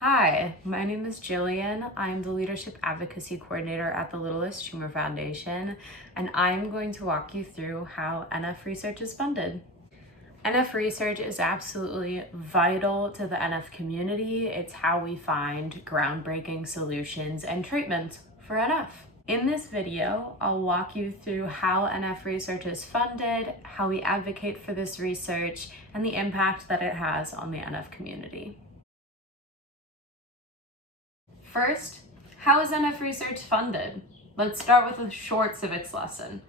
Hi, my name is Jillian. I'm the Leadership Advocacy Coordinator at the Littlest Tumor Foundation, and I'm going to walk you through how NF research is funded. NF research is absolutely vital to the NF community. It's how we find groundbreaking solutions and treatments for NF. In this video, I'll walk you through how NF research is funded, how we advocate for this research, and the impact that it has on the NF community. First, how is NF research funded? Let's start with a short civics lesson.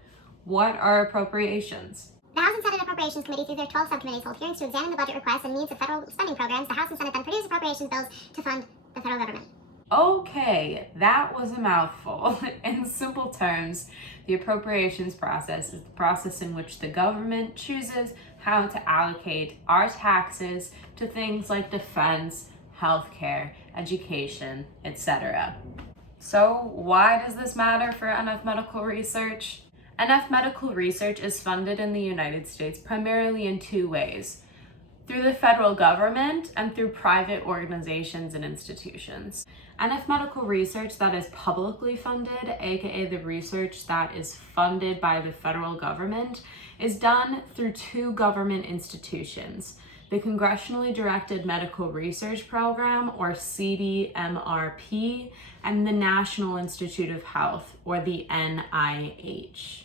What are appropriations? The House and Senate Appropriations Committee, through their 12 subcommittees, hold hearings to examine the budget requests and means of federal spending programs. The House and Senate then produce appropriations bills to fund the federal government. Okay, that was a mouthful. In simple terms, the appropriations process is the process in which the government chooses how to allocate our taxes to things like defense, healthcare, education, etc. So why does this matter for NF medical research? NF medical research is funded in the United States primarily in two ways: through the federal government and through private organizations and institutions. NF medical research that is publicly funded, aka the research that is funded by the federal government, is done through two government institutions: the Congressionally Directed Medical Research Program, or CDMRP, and the National Institute of Health, or the NIH.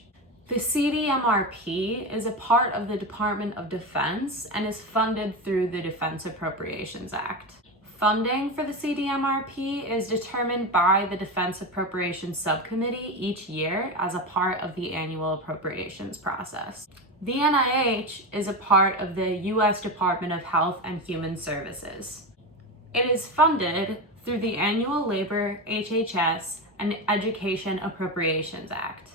The CDMRP is a part of the Department of Defense and is funded through the Defense Appropriations Act. Funding for the CDMRP is determined by the Defense Appropriations Subcommittee each year as a part of the annual appropriations process. The NIH is a part of the U.S. Department of Health and Human Services. It is funded through the Annual Labor, HHS, and Education Appropriations Act.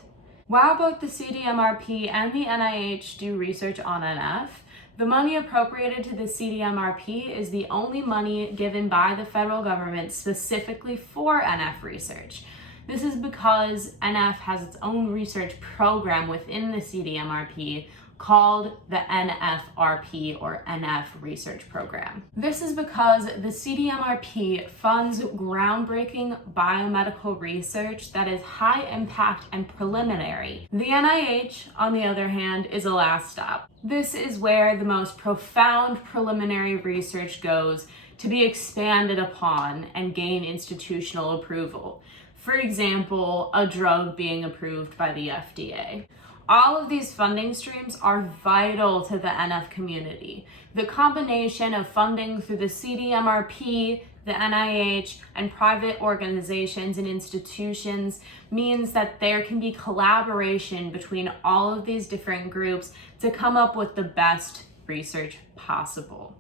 While both the CDMRP and the NIH do research on NF, the money appropriated to the CDMRP is the only money given by the federal government specifically for NF research. This is because NF has its own research program within the CDMRP called the NFRP, or NF Research Program. This is because the CDMRP funds groundbreaking biomedical research that is high impact and preliminary. The NIH, on the other hand, is a last stop. This is where the most profound preliminary research goes to be expanded upon and gain institutional approval. For example, a drug being approved by the FDA. All of these funding streams are vital to the NF community. The combination of funding through the CDMRP, the NIH, and private organizations and institutions means that there can be collaboration between all of these different groups to come up with the best research possible.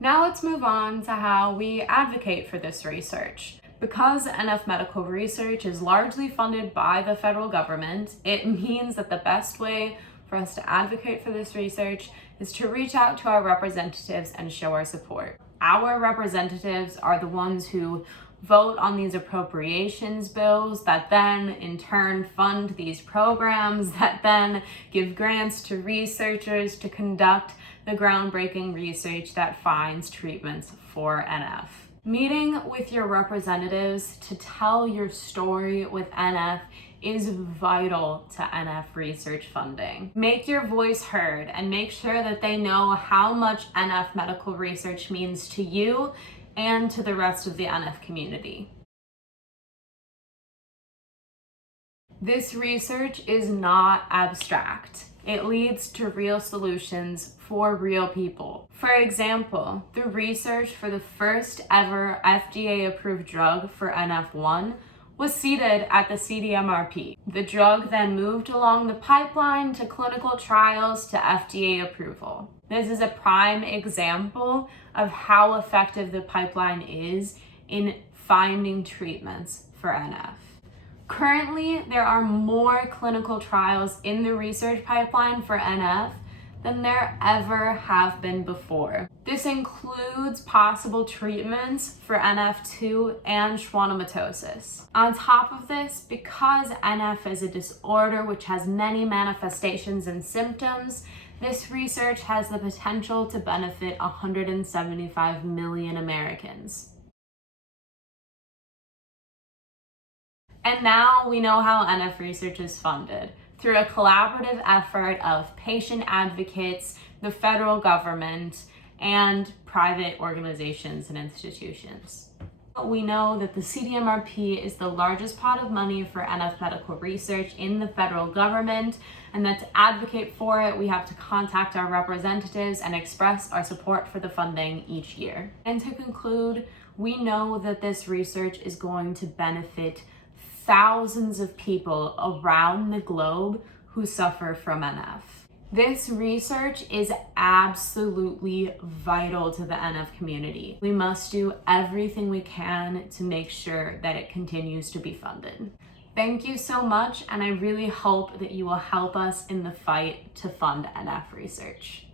Now let's move on to how we advocate for this research. Because NF medical research is largely funded by the federal government, it means that the best way for us to advocate for this research is to reach out to our representatives and show our support. Our representatives are the ones who vote on these appropriations bills that then in turn fund these programs that then give grants to researchers to conduct the groundbreaking research that finds treatments for NF. Meeting with your representatives to tell your story with NF is vital to NF research funding. Make your voice heard and make sure that they know how much NF medical research means to you and to the rest of the NF community. This research is not abstract. It leads to real solutions for real people. For example, the research for the first ever FDA-approved drug for NF1 was seated at the CDMRP. The drug then moved along the pipeline to clinical trials to FDA approval. This is a prime example of how effective the pipeline is in finding treatments for NF. Currently, there are more clinical trials in the research pipeline for NF than there ever have been before. This includes possible treatments for NF2 and schwannomatosis. On top of this, because NF is a disorder which has many manifestations and symptoms, this research has the potential to benefit 175 million Americans. And now we know how NF research is funded, through a collaborative effort of patient advocates, the federal government, and private organizations and institutions. We know that the CDMRP is the largest pot of money for NF medical research in the federal government, and that to advocate for it, we have to contact our representatives and express our support for the funding each year. And to conclude, we know that this research is going to benefit thousands of people around the globe who suffer from NF. This research is absolutely vital to the NF community. We must do everything we can to make sure that it continues to be funded. Thank you so much, and I really hope that you will help us in the fight to fund NF research.